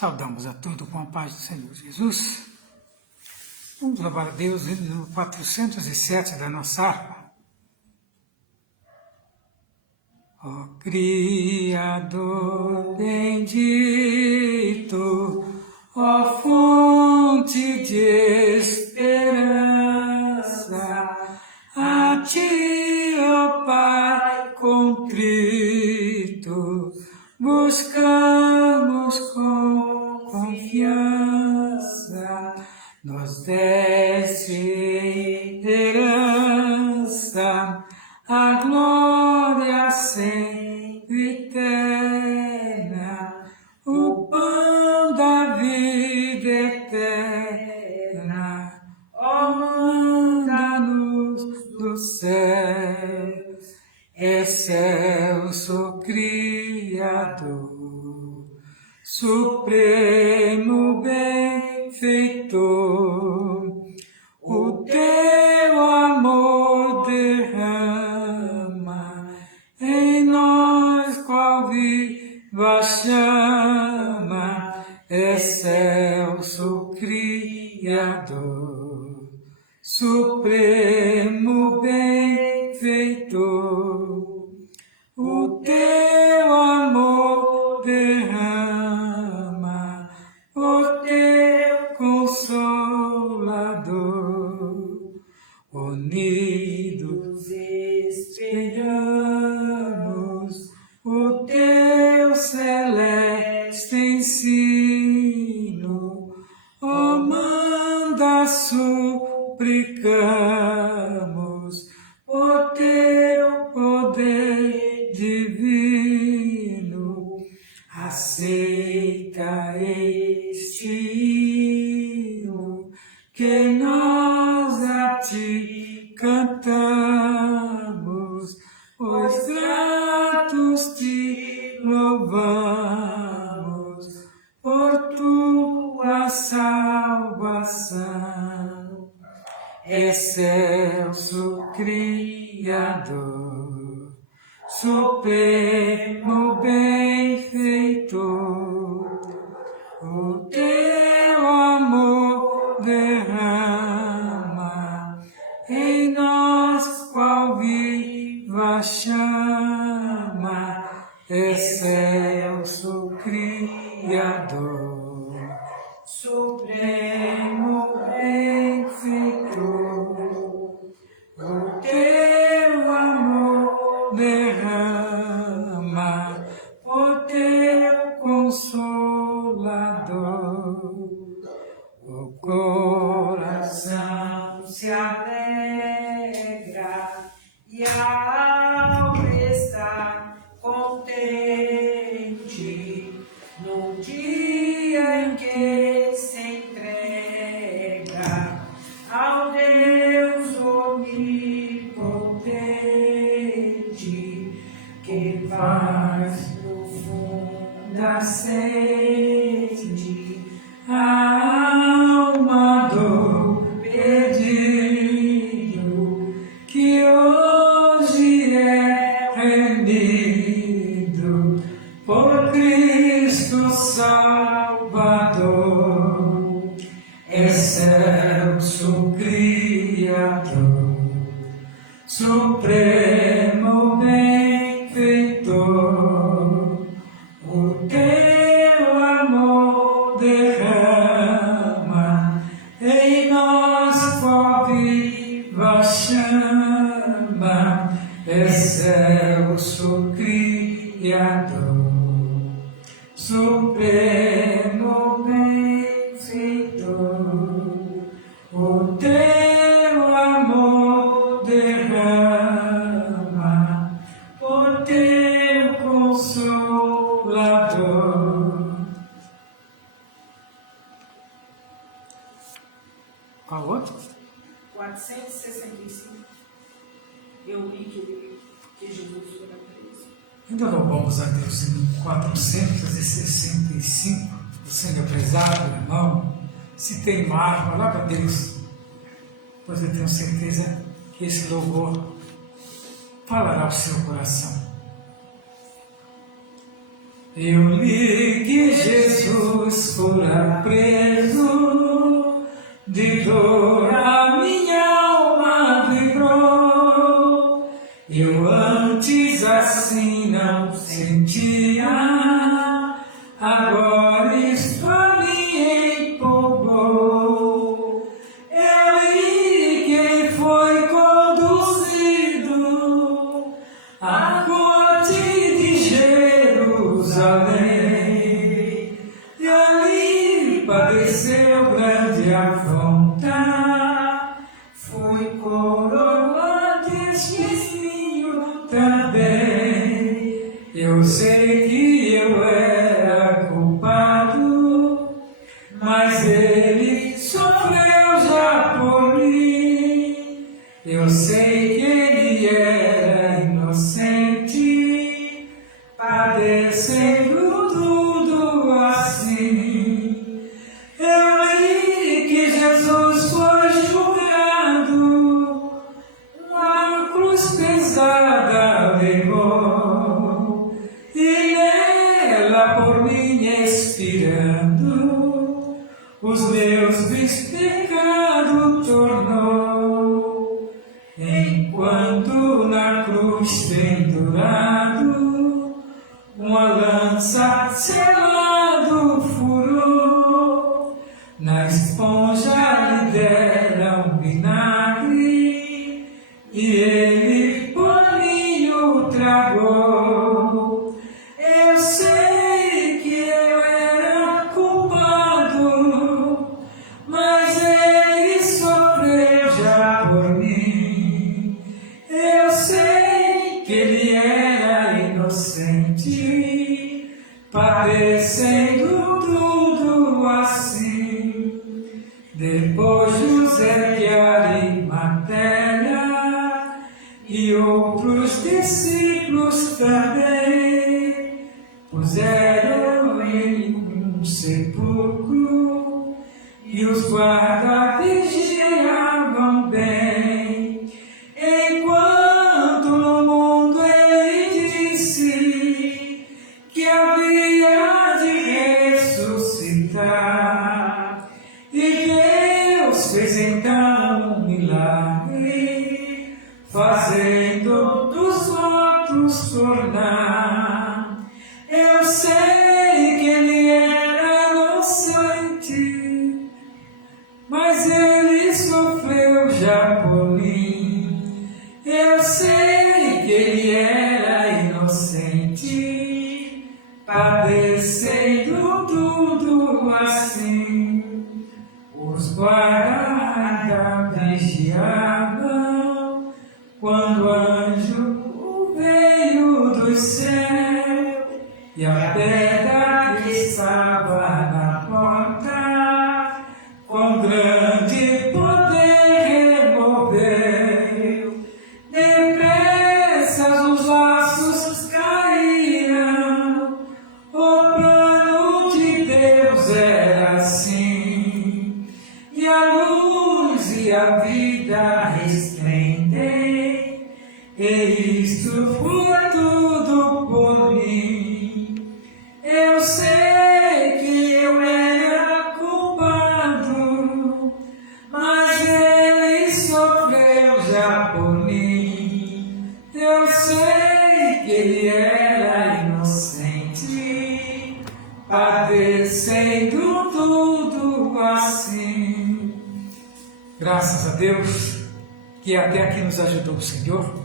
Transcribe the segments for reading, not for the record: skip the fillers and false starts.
Saudamos a todos com a paz do Senhor Jesus. Vamos louvar a Deus no 407 da nossa harpa. Ó Criador bendito, ó fonte de esperança, a Ti, ó Pai contrito, buscamos com confiança, nos deste em herança a glória sempre eterna, o pão da vida eterna, ó manda-nos dos céus, excelso Criador, supremo benfeitor, o teu amor derrama em nós qual viva chama, excelso Criador, supremo benfeitor, o teu amor derrama, o teu consolador, unidos esperamos o teu celeste ensino, ó manda suplicamos o teu poder divino, aceita este hino que nós a Ti cantamos, pois gratos Te louvamos por Tua salvação, excelso Criador, supremo benfeitor, o teu amor derrama em nós qual viva chama, excelso Criador, supremo benfeitor, o teu amor derrama, o teu consolador, o coração se alegra e a alma está contente no dia em que se entrega ao Deus onipotente, que faz profunda sede a alma do perdido, que hoje é remido por Cristo Salvador, excelso Criador, supremo benfeitor, o teu amor derrama em nós qual viva chama, excelso Criador, supremo benfeitor, o teu amor derrama, o teu consolador. Qual outro? 465. Eu li que Jesus foi preso. Ainda louvamos a Deus em 465. Você, meu prezado irmão, se tem uma harpa, lá para Deus, pois eu tenho certeza que esse louvor falará ao seu coração. Eu li que Jesus fora preso, de dor a minha alma vibrou. Eu antes assim não sentia, agora isto a me empolgou. Ele que foi conduzido à corte de Jerusalém, e ali padeceu grande afronta, foi coroado de espinho também. Eu sei que eu era culpado, mas ele sofreu já por mim. Eu sei que ele era inocente, padecendo tudo assim. Eu li que Jesus foi julgado, uma cruz pesada levou, e nela por mim expirando, os meus vícios pecado tornou. Enquanto na cruz pendurado, uma lança selado furou, na esponja lhe deram vinagre, e ele por mim o tragou. Eu sei que eu era culpado, mas ele sofreu já por mim. Eu sei que ele era inocente, padecendo tudo assim. Depois José de Arimateia e outros discípulos também puseram em um sepulcro, e os guardas vigiavam bem. Enquanto no mundo ele disse que havia de ressuscitar, e Deus fez então um milagre, fazendo dos mortos tornar. Eu sei que ele era inocente, mas ele sofreu já por mim. Eu sei que ele era inocente, padecendo tudo assim. Os guardas vigiavam quando o anjo veio do céu, e a pedra que estava na porta com grande poder removeu. Depressa os laços caíram, o plano de Deus era assim, e a luz e a vida resplendem, e isto foi tudo por mim. Eu sei que eu era culpado, mas ele sofreu já por mim. Eu sei que ele era inocente, padecendo tudo assim. Graças a Deus que até aqui nos ajudou o Senhor.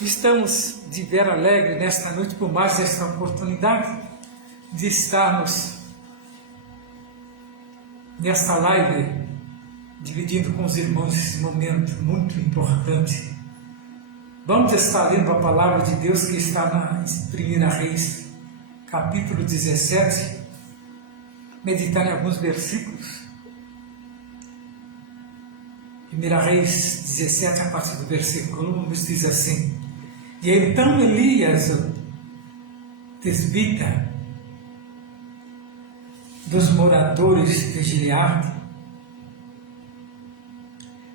Estamos de vera alegre nesta noite por mais esta oportunidade de estarmos nesta live, dividindo com os irmãos esse momento muito importante. Vamos estar lendo a palavra de Deus que está na 1 Reis, capítulo 17, meditar em alguns versículos. 1 Reis 17, a partir do versículo 1, nos diz assim: E então Elias, o tesbita, dos moradores de Gileade,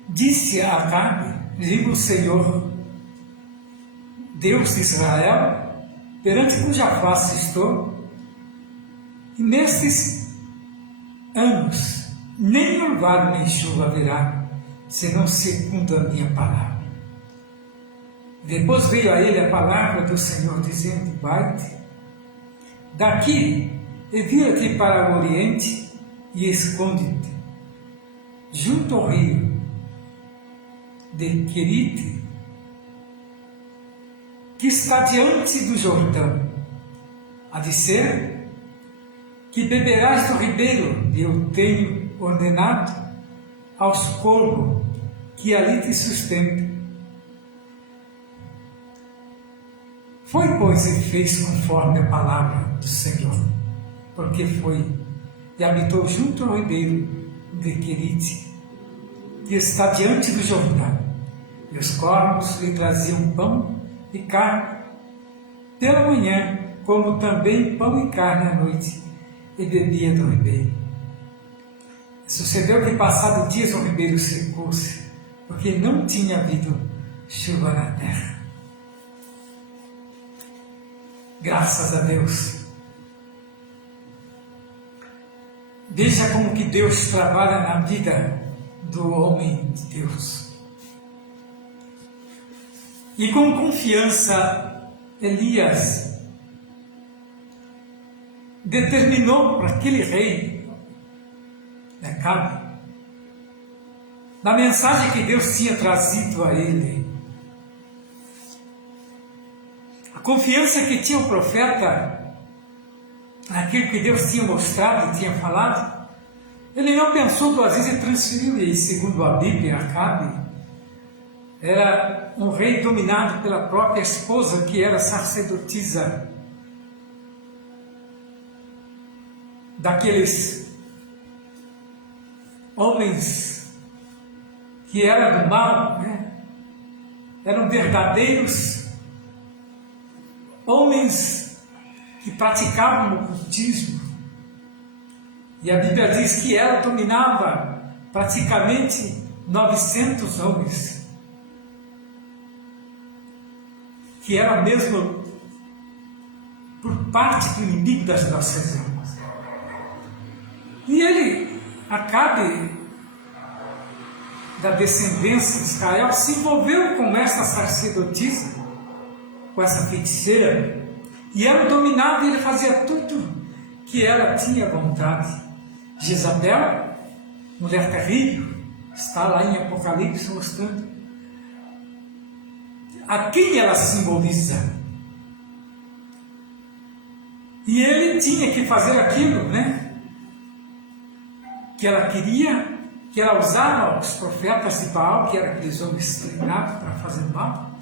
disse a Acabe: Viva o Senhor, Deus de Israel, perante cuja face estou, E nestes anos, nem orvalho nem chuva haverá, senão segundo a minha palavra. Depois veio a ele a palavra do Senhor, dizendo: vai-te daqui e vira-te para o oriente e esconde-te junto ao rio de Querite, que está diante do Jordão. Há de ser que beberás do ribeiro, e eu tenho ordenado aos corvos que ali te sustentem. Foi, pois, e fez conforme a palavra do Senhor, porque foi e habitou junto ao ribeiro de Querite, que está diante do Jordão. E os corvos lhe traziam pão e carne pela manhã, como também pão e carne à noite, e bebia do ribeiro. Sucedeu que, passado dias, o ribeiro secou-se, porque não tinha havido chuva na terra. Graças a Deus. Veja como que Deus trabalha na vida do homem de Deus. E com confiança, Elias determinou para aquele rei, Acabe, na mensagem que Deus tinha trazido a ele, a confiança que tinha o profeta naquilo que Deus tinha mostrado, tinha falado, ele não pensou duas vezes e transferiu. E segundo a Bíblia, Acabe era um rei dominado pela própria esposa, que era sacerdotisa daqueles homens que eram do mal, né? Eram verdadeiros homens que praticavam o ocultismo. E a Bíblia diz que ela dominava praticamente 900 homens, que era mesmo por parte do inimigo das nossas almas. E ele, Acabe, da descendência de Israel, se envolveu com essa sacerdotisa, com essa feiticeira, e ela dominava, e ele fazia tudo que ela tinha vontade. Jezabel, mulher terrível, está lá em Apocalipse mostrando a quem ela simboliza. E ele tinha que fazer aquilo, né, que ela queria, que ela usava os profetas de Baal, que eram aqueles homens treinados para fazer mal.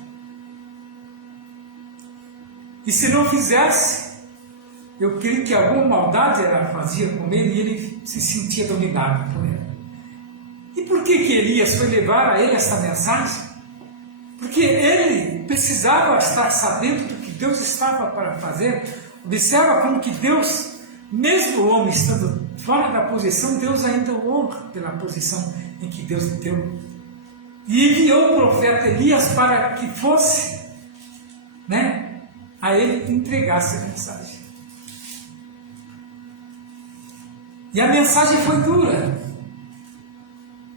E se não fizesse, eu creio que alguma maldade ela fazia com ele, e ele se sentia dominado por ela. E por que Elias foi levar a ele essa mensagem? Porque ele precisava estar sabendo do que Deus estava para fazer. Observa como que Deus, mesmo o homem estando fora da posição, Deus ainda o honra pela posição em que Deus lhe deu. E enviou o profeta Elias para que fosse, né, a ele entregasse a mensagem. E a mensagem foi dura,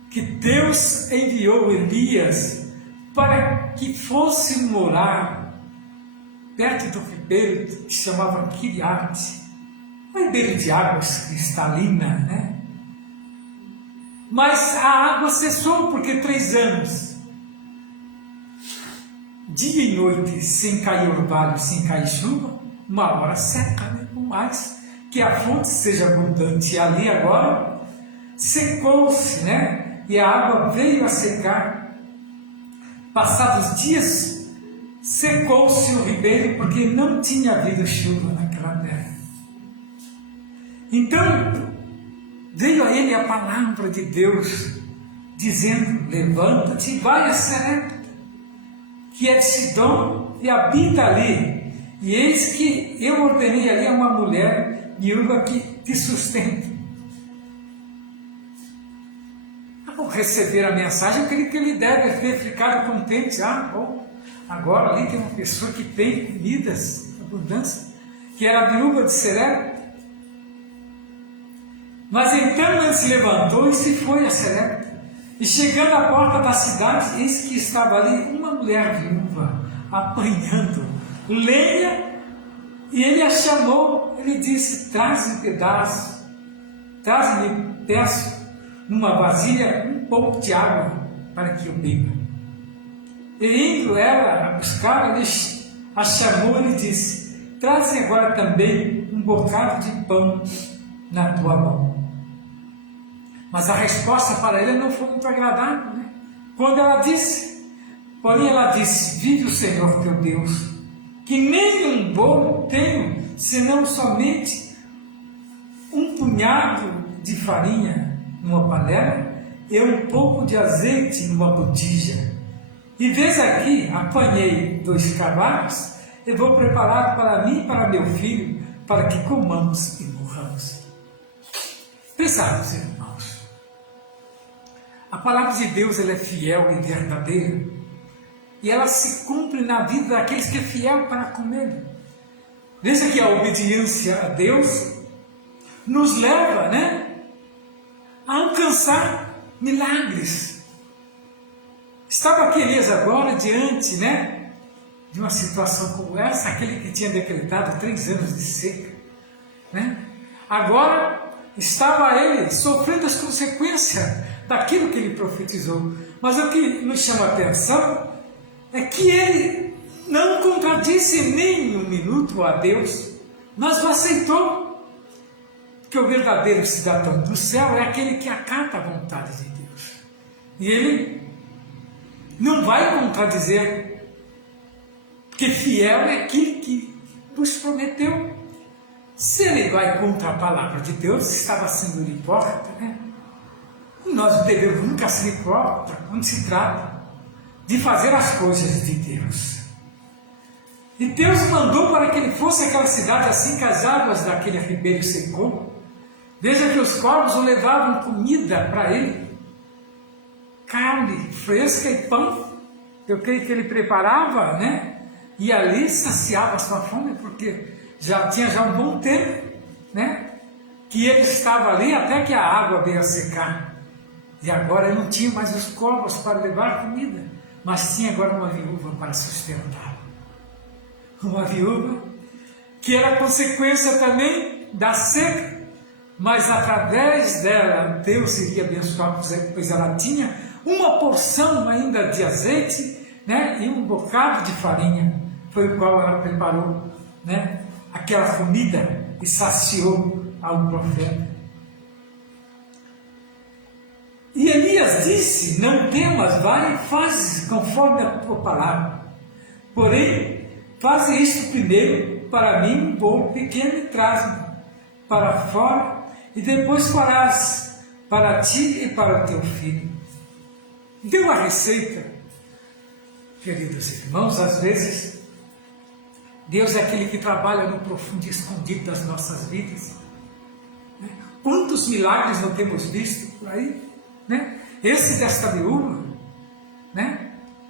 que Deus enviou Elias para que fosse morar perto do ribeiro que se chamava Quiriate, um ribeiro de águas cristalinas, né? Mas a água cessou, porque 3 anos, dia e noite, sem cair orvalho, sem cair chuva, uma hora seca, né? Por mais que a fonte seja abundante. E ali agora secou-se, né? E a água veio a secar. Passados dias, secou-se o ribeiro, porque não tinha havido chuva naquela terra. Então, veio a ele a palavra de Deus, dizendo: levanta-te e vai a Sarepta, que é de Sidom, e habita ali. E eis que eu ordenei ali a uma mulher viúva que te sustenta. Ao receber a mensagem, eu creio que ele deve ter ficado contente. Bom, agora ali tem uma pessoa que tem comidas, abundância, que era a viúva de Sarepta. Mas então ele se levantou e se foi a Sarepta. E chegando à porta da cidade, eis que estava ali uma mulher viúva, apanhando lenha, e ele a chamou, ele disse, traz um pedaço, traz-me, peço, numa vasilha, um pouco de água, para que eu beba. E indo ela a buscar, ele a chamou e lhe disse, traze agora também um bocado de pão na tua mão. Mas a resposta para ele não foi muito agradável, né? Quando ela disse, porém ela disse, vive o Senhor teu Deus, que nem um bolo tenho, senão somente um punhado de farinha numa panela e um pouco de azeite numa botija. E vês aqui, apanhei 2 cavalos e vou preparar para mim e para meu filho, para que comamos e morramos. Pensamos, irmãos, a palavra de Deus ela é fiel e verdadeira, e ela se cumpre na vida daqueles que é fiel para comer. Veja que a obediência a Deus nos leva, a alcançar milagres. Estava aqui Elias agora diante, de uma situação como essa, aquele que tinha decretado 3 anos de seca, Agora estava ele sofrendo as consequências daquilo que ele profetizou. Mas o que nos chama a atenção é que ele não contradisse nem um minuto a Deus, mas o aceitou. Que o verdadeiro cidadão do céu é aquele que acata a vontade de Deus. E ele não vai contradizer, porque fiel é aquele que nos prometeu. Se ele vai contra a palavra de Deus, estava sendo hipócrita, E nós não devemos nunca ser hipócritas quando se trata de fazer as coisas de Deus. E Deus mandou para que ele fosse àquela cidade assim que as águas daquele ribeiro secou. Veja que os corvos o levavam comida para ele, carne fresca e pão. Eu creio que ele preparava, E ali saciava a sua fome, porque já tinha um bom tempo, Que ele estava ali até que a água veio a secar. E agora ele não tinha mais os corvos para levar comida, mas tinha agora uma viúva para sustentar. Uma viúva que era consequência também da seca, mas através dela Deus iria abençoar, pois ela tinha uma porção ainda de azeite, e um bocado de farinha, foi o qual ela preparou, aquela comida e saciou ao profeta. E Elias disse, não temas, vai e faz conforme a tua palavra. Porém, faz isto primeiro, para mim um bolo pequeno e traz-me para fora, e depois farás para ti e para o teu filho. Deu a receita, queridos irmãos. Às vezes, Deus é aquele que trabalha no profundo e escondido das nossas vidas. Quantos milagres não temos visto por aí? Esse desta viúva,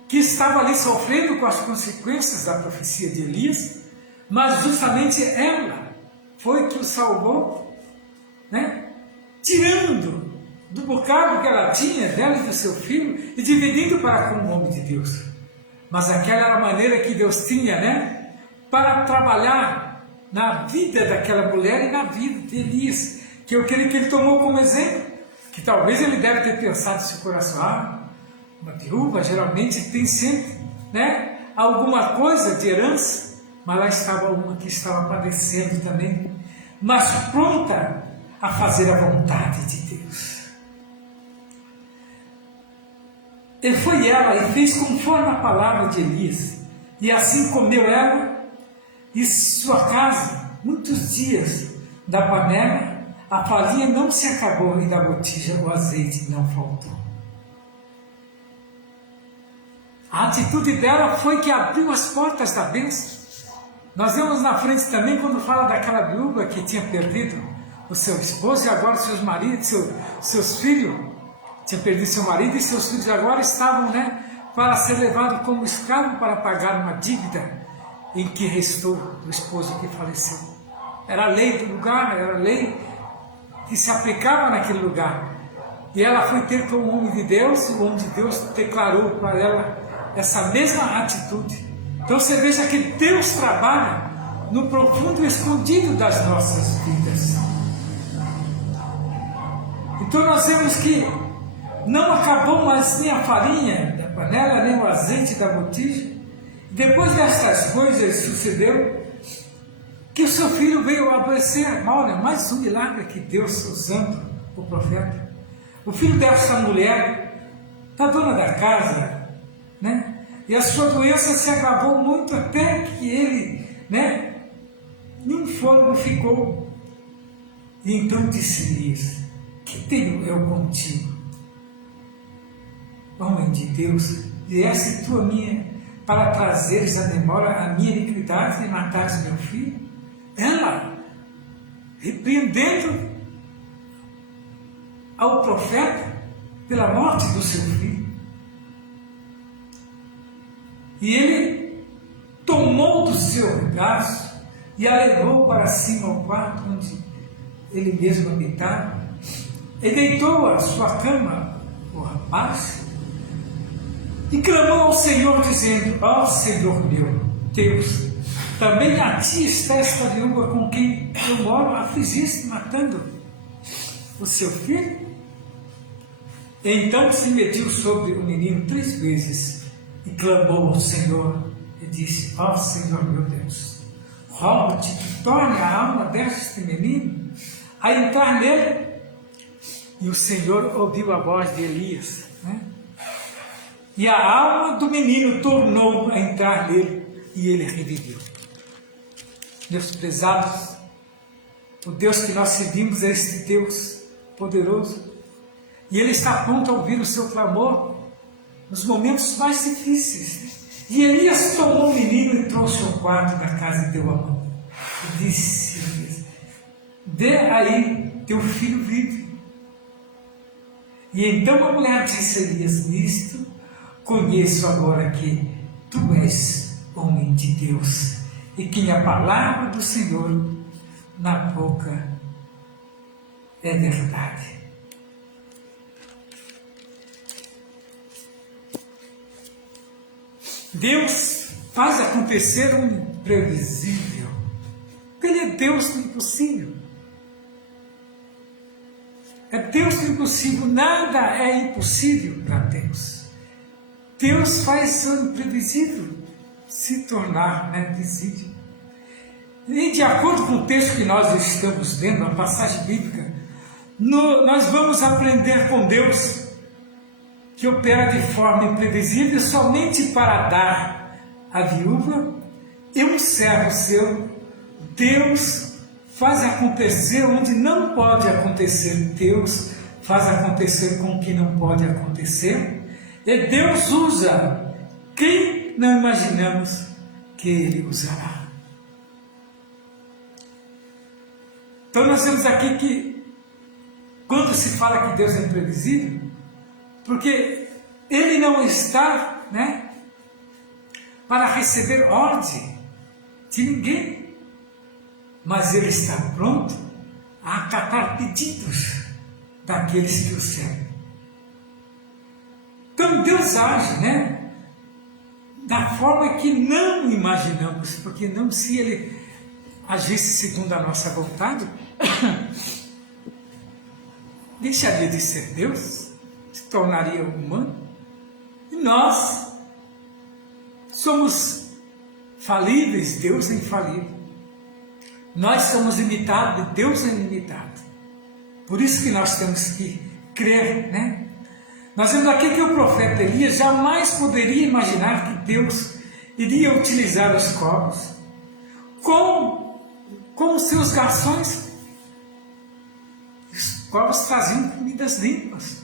que estava ali sofrendo com as consequências da profecia de Elias, mas justamente ela foi que o salvou, tirando do bocado que ela tinha dela e do seu filho e dividindo para com o nome de Deus. Mas aquela era a maneira que Deus tinha, para trabalhar na vida daquela mulher e na vida de Elias, que eu creio que ele tomou como exemplo, que talvez ele deve ter pensado em seu coração, uma viúva geralmente tem sempre, alguma coisa de herança, mas lá estava uma que estava padecendo também, mas pronta a fazer a vontade de Deus. E foi ela e fez conforme a palavra de Elias, e assim comeu ela e sua casa muitos dias. Da panela a farinha não se acabou, e da botija o azeite não faltou. A atitude dela foi que abriu as portas da bênção. Nós vemos na frente também quando fala daquela viúva que tinha perdido o seu esposo e agora seus maridos, seus filhos, tinha perdido seu marido e seus filhos agora estavam, para ser levados como escravo para pagar uma dívida em que restou do esposo que faleceu. Era a lei do lugar, era a lei que se aplicava naquele lugar. E ela foi ter com o homem de Deus, e o homem de Deus declarou para ela essa mesma atitude. Então você veja que Deus trabalha no profundo e escondido das nossas vidas. Então nós vemos que não acabou mais nem a farinha da panela, nem o azeite da botija. Depois dessas coisas sucedeu que o seu filho veio adoecer. Olha, mais um milagre que Deus usando o profeta. O filho dessa mulher, da dona da casa, né? E a sua doença se agravou muito até que ele, né? Nenhum fôlego ficou. E então disse-lhes: que tenho eu contigo, homem de Deus? E essa tua minha, para trazeres a memória a minha iniquidade e matares meu filho? Ela, repreendendo ao profeta pela morte do seu filho. E ele tomou do seu braço e a levou para cima ao quarto onde ele mesmo habitava, e deitou a sua cama o rapaz, e clamou ao Senhor, dizendo: ó Senhor meu Deus, também a ti está esta viúva com quem eu moro afligiste, matando o seu filho? E então se mediu sobre o menino 3 vezes, e clamou ao Senhor, e disse: ó Senhor meu Deus, rogo-te que torne a alma deste menino a entrar nele. E o Senhor ouviu a voz de Elias, né? E a alma do menino tornou a entrar nele, e ele reviveu. Meus prezados, o Deus que nós seguimos é este Deus poderoso, e Ele está pronto a ouvir o seu clamor nos momentos mais difíceis. E Elias tomou o menino e trouxe ao quarto da casa e deu a mão. E disse: dê aí, teu filho vive. E então a mulher disse a Elias: nisto conheço agora que tu és homem de Deus, e que a palavra do Senhor na boca é verdade. Deus faz acontecer o imprevisível. Ele é Deus do impossível. É Deus do impossível. Nada é impossível para Deus. Deus faz o imprevisível se tornar visível. E de acordo com o texto que nós estamos lendo, a passagem bíblica, nós vamos aprender com Deus, que opera de forma imprevisível somente para dar à viúva e um servo seu. Deus faz acontecer onde não pode acontecer. Deus faz acontecer com o que não pode acontecer. E Deus usa quem não imaginamos que Ele usará. Então nós vemos aqui que, quando se fala que Deus é imprevisível, porque Ele não está, para receber ordem de ninguém, mas Ele está pronto a acatar pedidos daqueles que o servem. Então Deus age, da forma que não imaginamos, porque não, se Ele agisse segundo a nossa vontade, deixaria de ser Deus, se tornaria humano. E nós somos falíveis, Deus é infalível. Nós somos limitados, Deus é ilimitado. Por isso que nós temos que crer, Nós vemos aqui que o profeta Elias jamais poderia imaginar que Deus iria utilizar os corvos como seus garçons. Os corvos traziam comidas limpas.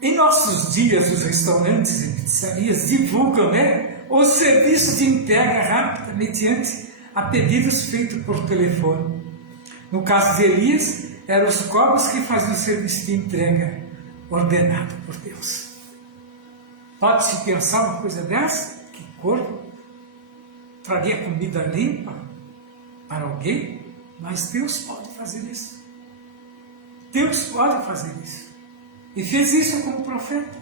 Em nossos dias, os restaurantes e pizzarias divulgam, o serviço de entrega rápida mediante a pedidos feitos por telefone. No caso de Elias, eram os corvos que faziam o serviço de entrega ordenado por Deus. Pode-se pensar uma coisa dessa? Que corvo traria comida limpa? para alguém, mas Deus pode fazer isso. Deus pode fazer isso. E fez isso como profeta.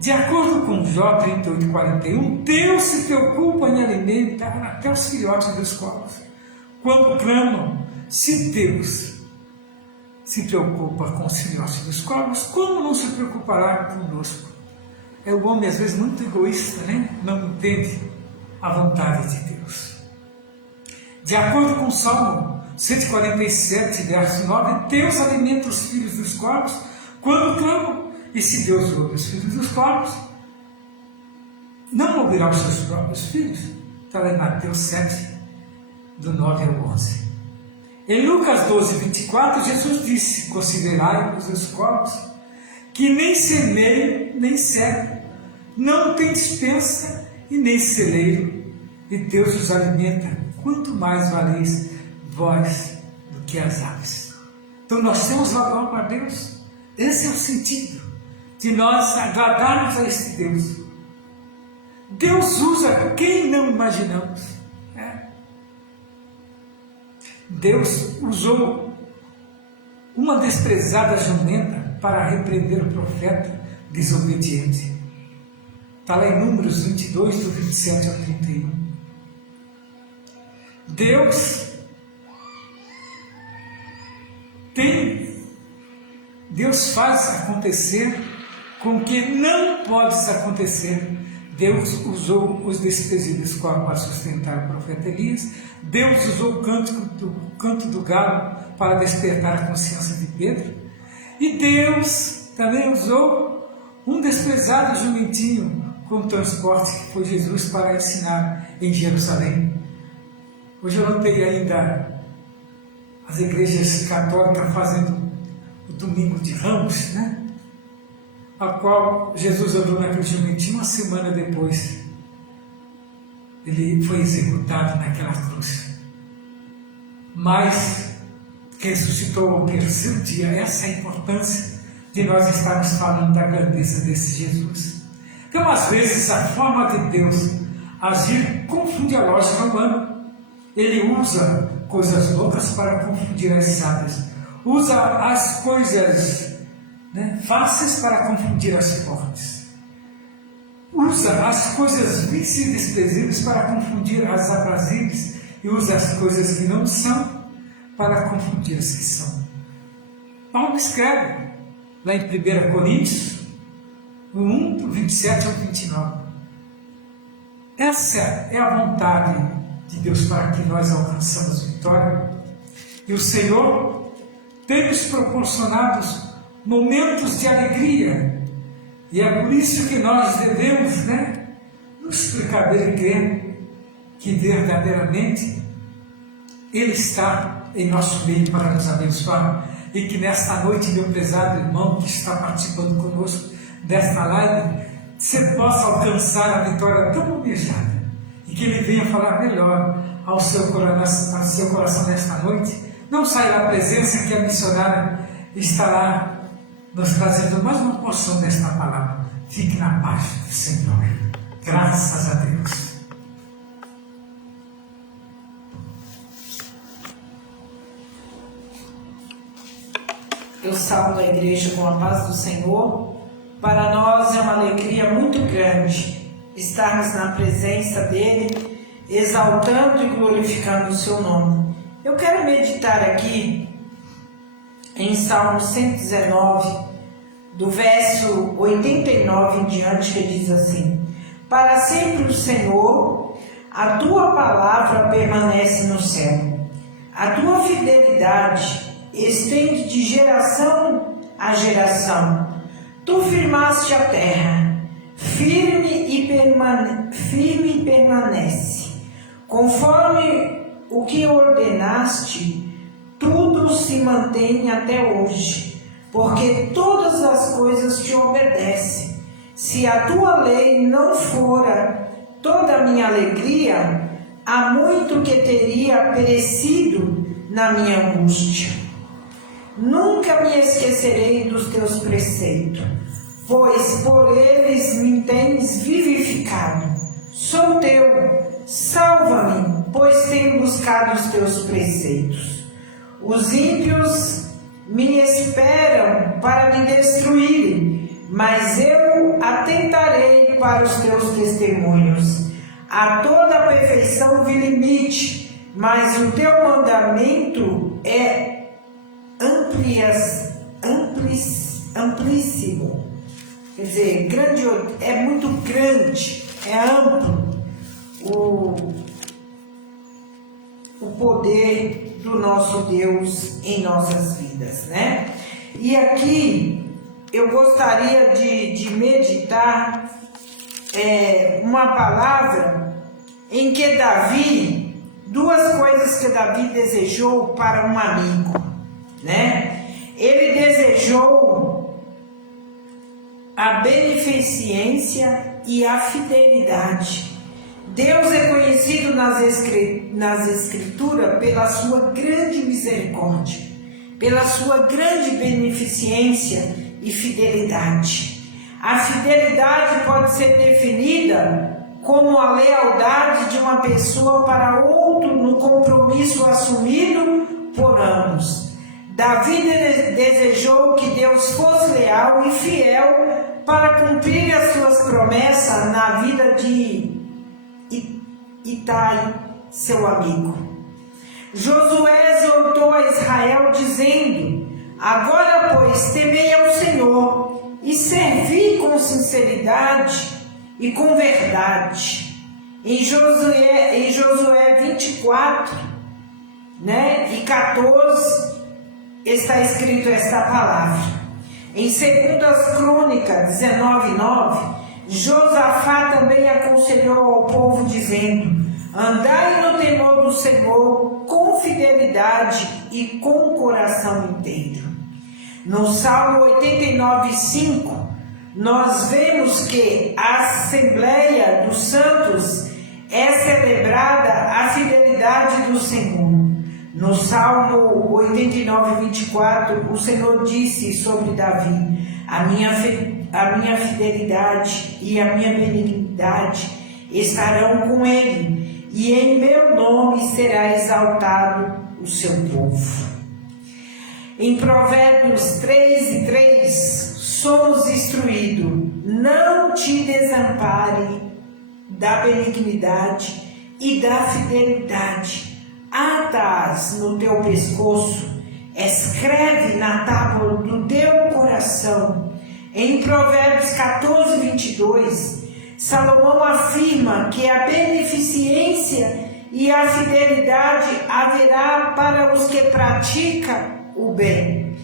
De acordo com Jó 38:41, Deus se preocupa em alimentar até os filhotes dos corvos. Quando clamam, se Deus se preocupa com os filhotes dos corvos, como não se preocupará conosco? É o homem às vezes muito egoísta, né? Não entende a vontade de Deus. De acordo com o Salmo 147, verso 9, Deus alimenta os filhos dos corvos quando clamam. E se Deus ouve os filhos dos corvos, não ouvirá os seus próprios filhos. Está lá em Mateus 7, do 9 ao 11. Em Lucas 12:24, Jesus disse: considerai-vos os corvos, que nem semeiam, nem cegam, não tem despensa e nem celeiro, e Deus os alimenta. Quanto mais valeis vós do que as aves. Então nós temos valor para Deus. Esse é o sentido de nós agradarmos a esse Deus. Deus usa quem não imaginamos. Deus usou uma desprezada jumenta para repreender o profeta desobediente. Está lá em Números 22, do 27 ao 31. Deus faz acontecer com o que não pode acontecer. Deus usou os desprezíveis para sustentar o profeta Elias. Deus usou o canto do galo para despertar a consciência de Pedro. E Deus também usou um desprezado jumentinho como transporte, que foi Jesus, para ensinar em Jerusalém. Hoje eu notei ainda as igrejas católicas fazendo o domingo de Ramos, né? A qual Jesus andou naquele jumentinho. Uma semana depois ele foi executado naquela cruz, mas ressuscitou ao terceiro dia. Essa é a importância de nós estarmos falando da grandeza desse Jesus. Então, às vezes, a forma de Deus agir confunde a lógica humana. Ele usa coisas loucas para confundir as sábias, usa as coisas fáceis para confundir as fortes, usa as coisas vis e desprezíveis para confundir as aprazíveis, e usa as coisas que não são para confundir as que são. Paulo escreve lá em 1 Coríntios 1, do 27 ao 29. Essa é a vontade de Deus para que nós alcançamos vitória. E o Senhor tem nos proporcionado momentos de alegria, e é por isso que nós devemos nos precaver e crer que verdadeiramente Ele está em nosso meio para nos abençoar, e que nesta noite, meu prezado irmão que está participando conosco desta live, você possa alcançar a vitória tão almejada, e que Ele venha falar melhor ao seu coração nesta noite. Não saia da presença, que a missionária estará nos trazendo mais uma porção desta palavra. Fique na paz do Senhor. Graças a Deus. Eu salvo a igreja com a paz do Senhor. Para nós é uma alegria muito grande estarmos na presença dEle, exaltando e glorificando o seu nome. Eu quero meditar aqui em Salmo 119, do verso 89 em diante, que diz assim: para sempre o Senhor, a tua palavra permanece no céu, a tua fidelidade estende de geração a geração. Tu firmaste a terra, firme e permanece. Conforme o que ordenaste, tudo se mantém até hoje, porque todas as coisas te obedecem. Se a tua lei não fora toda a minha alegria, há muito que teria perecido na minha angústia. Nunca me esquecerei dos teus preceitos, pois por eles me tens vivificado. Sou teu, salva-me, pois tenho buscado os teus preceitos. Os ímpios me esperam para me destruírem, mas eu atentarei para os teus testemunhos. A toda perfeição vi limite, mas o teu mandamento é amplíssimo. Quer dizer, é muito grande, é amplo o poder do nosso Deus em nossas vidas, né? E aqui eu gostaria de meditar uma palavra em que Davi, duas coisas que Davi desejou para um amigo, né? Ele desejou a beneficência e a fidelidade. Deus é conhecido nas Escrituras pela sua grande misericórdia, pela sua grande beneficência e fidelidade. A fidelidade pode ser definida como a lealdade de uma pessoa para outro no compromisso assumido por ambos. Davi desejou que Deus fosse leal e fiel para cumprir as suas promessas na vida de Itai, seu amigo. Josué exortou a Israel dizendo: agora, pois, temei ao Senhor e servi com sinceridade e com verdade. Em Josué 24, né, e 14, está escrito esta palavra. Em 2 Crônicas 19:9, Josafá também aconselhou ao povo dizendo: andai no temor do Senhor com fidelidade e com coração inteiro. No Salmo 89:5, nós vemos que a Assembleia dos Santos é celebrada a fidelidade do Senhor. No Salmo 89:24, o Senhor disse sobre Davi: a minha fidelidade e a minha benignidade estarão com ele, e em meu nome será exaltado o seu povo. Em Provérbios 3:3, somos instruídos: não te desampare da benignidade e da fidelidade. Ata-as no teu pescoço, escreve na tábua do teu coração. Em Provérbios 14:22, Salomão afirma que a beneficência e a fidelidade haverá para os que praticam o bem.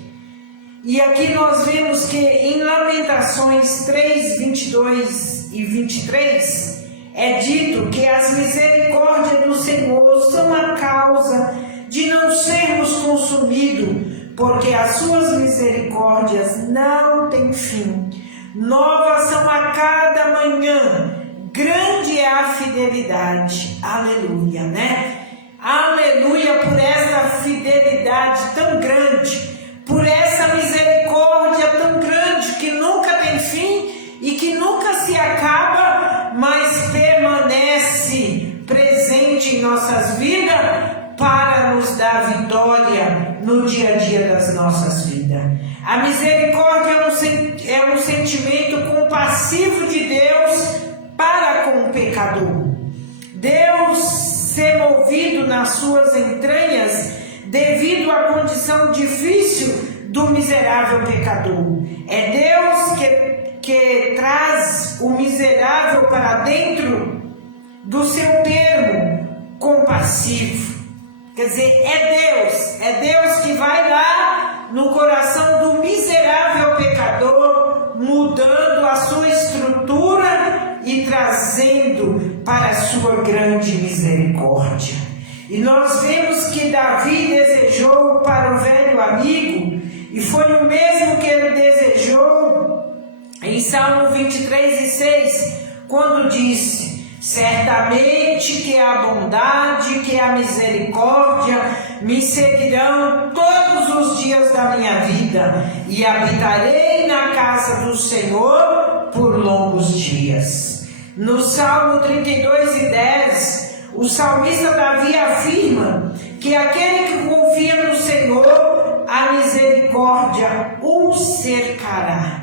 E aqui nós vemos que em Lamentações 3:22 e 23, é dito que as misericórdias do Senhor são a causa de não sermos consumidos, porque as suas misericórdias não têm fim. Novas são a cada manhã, grande é a fidelidade. Aleluia, né? Aleluia por essa fidelidade tão grande, por essa misericórdia tão grande que nunca tem fim e que nunca se acaba, mas permanece presente em nossas vidas para nos dar vitória no dia a dia das nossas vidas. A misericórdia é um sentimento compassivo de Deus para com o pecador. Deus ser movido nas suas entranhas devido à condição difícil do miserável pecador. É Deus que traz o miserável para dentro do seu termo compassivo. Quer dizer, é Deus que vai lá no coração do miserável pecador, mudando a sua estrutura e trazendo para a sua grande misericórdia. E nós vemos que Davi desejou para o velho amigo, e foi o mesmo que ele desejou em Salmo 23:6, quando disse: certamente que a bondade, que a misericórdia me seguirão todos os dias da minha vida, e habitarei na casa do Senhor por longos dias. No Salmo 32:10, o salmista Davi afirma que aquele que confia no Senhor, a misericórdia o cercará.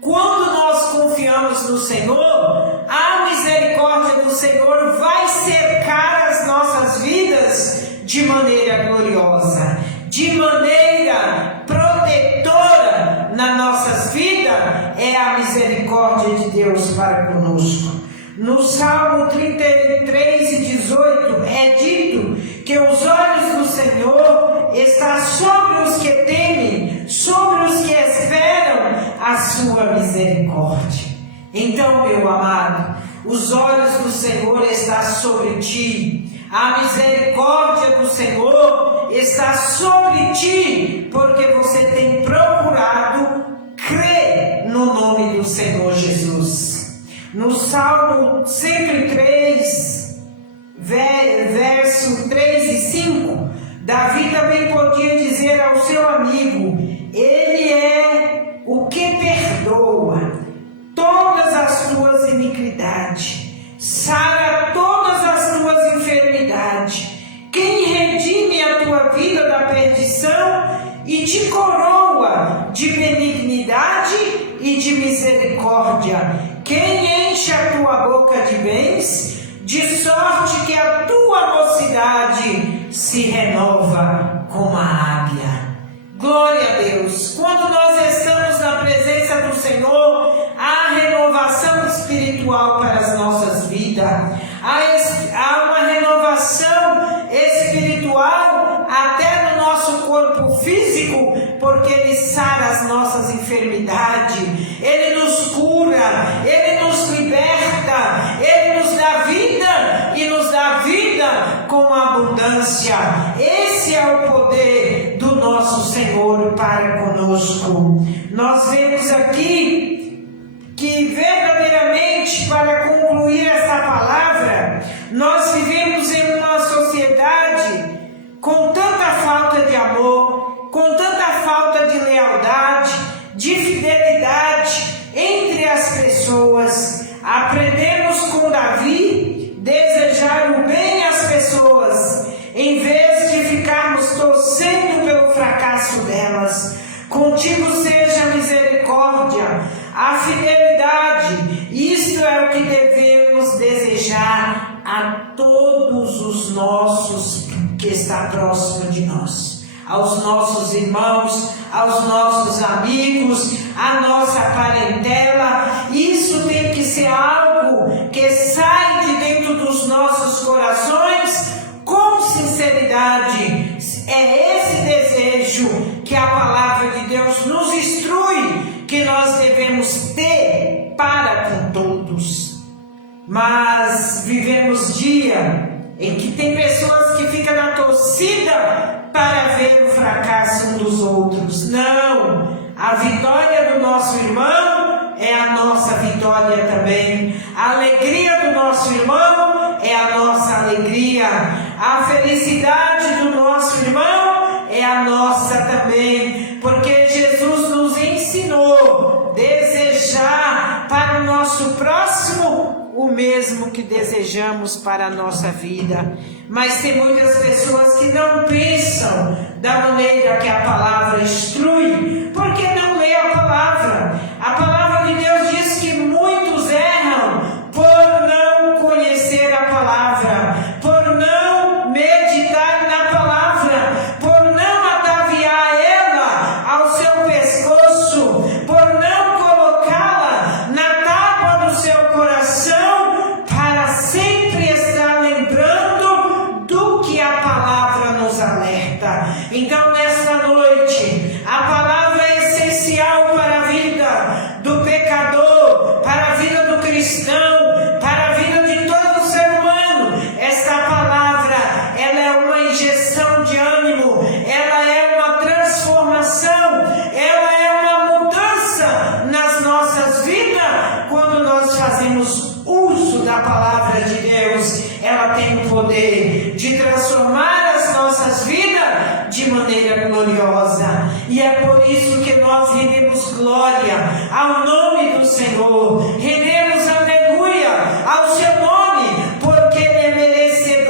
Quando nós confiamos no Senhor, a misericórdia do Senhor vai cercar as nossas vidas de maneira gloriosa, de maneira protetora nas nossas vidas. É a misericórdia de Deus para conosco. No Salmo 33:18 é dito que os olhos do Senhor estão sobre os que temem, sobre os que esperam a sua misericórdia. Então, meu amado, os olhos do Senhor estão sobre ti, a misericórdia do Senhor está sobre ti, porque você tem procurado crer no nome do Senhor Jesus. No Salmo 103, verso 3 e 5, Davi também podia dizer ao seu amigo: Ele é o que perdoa todas as tuas iniquidades, sara todas as tuas enfermidades, quem redime a tua vida da perdição e te coroa de benignidade e de misericórdia, quem enche a tua boca de bens, de sorte que a tua mocidade se renova como a águia. Glória a Deus! Quando nós estamos na presença do Senhor, há renovação espiritual para as nossas vidas. Há uma renovação espiritual até no nosso corpo físico, porque Ele sara as nossas enfermidades, Ele nos cura, Ele nos liberta, Ele nos dá vida e nos dá vida com abundância. Esse é o poder do nosso Senhor para conosco. Nós vemos aqui que verdadeiramente, para concluir esta palavra, nós vivemos em uma sociedade com tanta falta de amor, com tanta falta de lealdade, de fidelidade entre as pessoas. Aprendemos com Davi desejar o bem às pessoas, em vez de ficarmos torcendo pelo fracasso delas. Contigo seja a misericórdia, a fidelidade. Isto é o que devemos desejar a todos os nossos que está próximo de nós, aos nossos irmãos, aos nossos amigos, à nossa parentela. Isso tem que ser algo que sai de dentro dos nossos corações com sinceridade. É esse desejo que a palavra de Deus nos instrui que nós devemos ter para com todos. Mas vivemos dia em que tem pessoas que ficam na torcida para ver o fracasso um dos outros. Não! A vitória do nosso irmão é a nossa vitória também. A alegria do nosso irmão é a nossa alegria. A felicidade do nosso irmão é a nossa também. Porque Jesus nos ensinou a desejar para o nosso próximo o mesmo que desejamos para a nossa vida. Mas tem muitas pessoas que não pensam da maneira que a palavra instrui, porque não lê a palavra. A palavra de Deus diz que muitos erram por não conhecer a palavra, por não meditar na palavra, por não ataviar ela ao seu pescoço, por não colocá-la na tábua do seu coração, para sempre estar lembrando do que a palavra nos alerta. Então, nesta noite, a palavra é essencial para a vida do pecador, para a vida do cristão, para a vida de todo ser humano. Esta palavra, ela é uma injeção de ânimo, ela é uma transformação, ela é uma mudança nas nossas vidas. Quando nós fazemos uso da palavra de Deus, ela tem o poder de transformar as nossas vidas de maneira gloriosa. E é por isso que nós rendemos glória ao nome do Senhor, rendemos aleluia ao seu nome, porque Ele é merecedor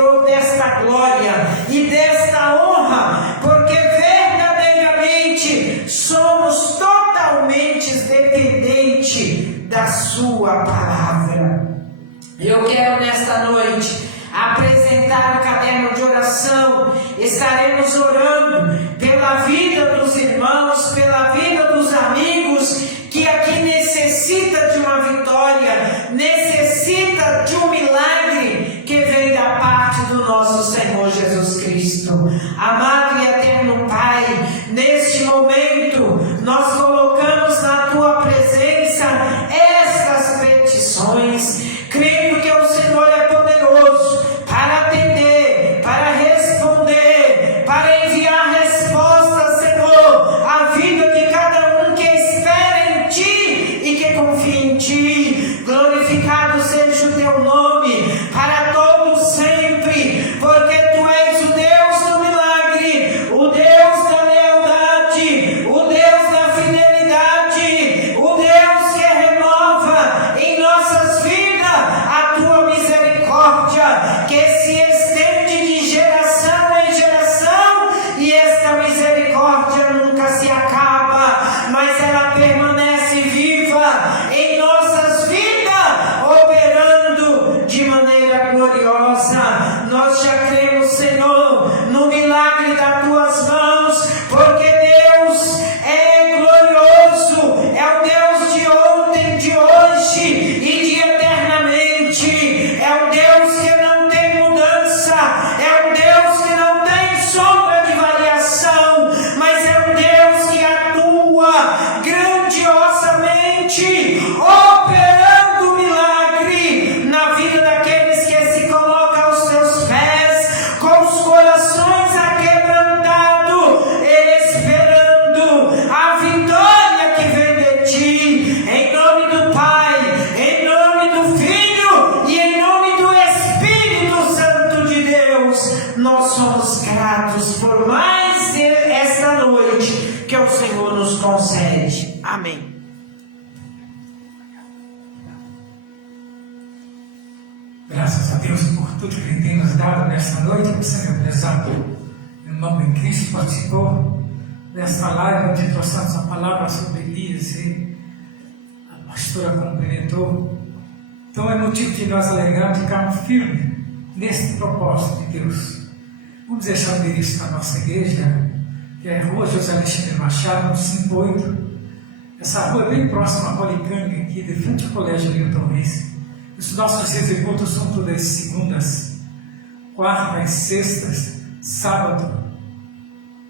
quero nesta noite apresentar o caderno de oração. Estaremos orando pela vida dos irmãos, pela vida dos amigos que aqui necessita de uma vitória, necessita de um milagre que vem da parte do nosso Senhor Jesus Cristo. Amado e eterno Pai, neste momento nós colocamos na Tua presença estas petições, crendo que o Senhor é poderoso para atender, para responder, para enviar respostas, Senhor, à vida de cada um que espera em Ti e que confia em Ti. Glorificado seja o Teu nome para todos sempre, porque Tu és o Deus do milagre, o Deus da lealdade, o Deus da fidelidade, o Deus que renova em nossas vidas a Tua misericórdia, que se estende de geração em geração, e esta misericórdia nunca se acaba, mas ela permanece viva em nossas vidas, operando de maneira gloriosa. Nós já cremos, Senhor, no milagre das Tuas mãos, porque Deus é glorioso, é o Deus de ontem, de hoje e de eternamente. É o Deus que não tem mudança, é o Deus que não tem sombra de variação, mas é um Deus que atua grandiosamente, operando milagre na vida daqueles que se colocam aos Teus pés, com os corações aquebrantados, esperando a vitória que vem de Ti. Em nome do Pai, em nome do Filho e em nome do Espírito Santo de Deus, nós somos gratos por mais esta noite que o Senhor nos concede. Amém. Graças a Deus por tudo que Ele tem nos dado nesta noite. Que o Senhor exalto, em nome de Cristo, participou desta live onde trouxemos a palavra sobre Elias e a pastora complementou. Então é motivo de nós alegrarmos e ficarmos firmes nesse propósito de Deus. Vamos deixar o endereço da nossa igreja, que é a Rua José Alexandre Machado, 58. Essa rua é bem próxima à Policânica, aqui de frente ao Colégio Milton Reis. Os nossos executos são todas segundas, quartas, sextas, sábado.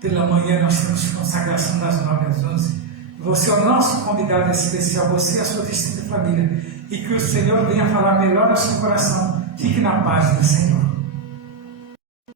Pela manhã nós temos consagração das 9 às 11. Você é o nosso convidado especial, você é a sua distinta família. E que o Senhor venha falar melhor ao seu coração. Fique na paz do Senhor.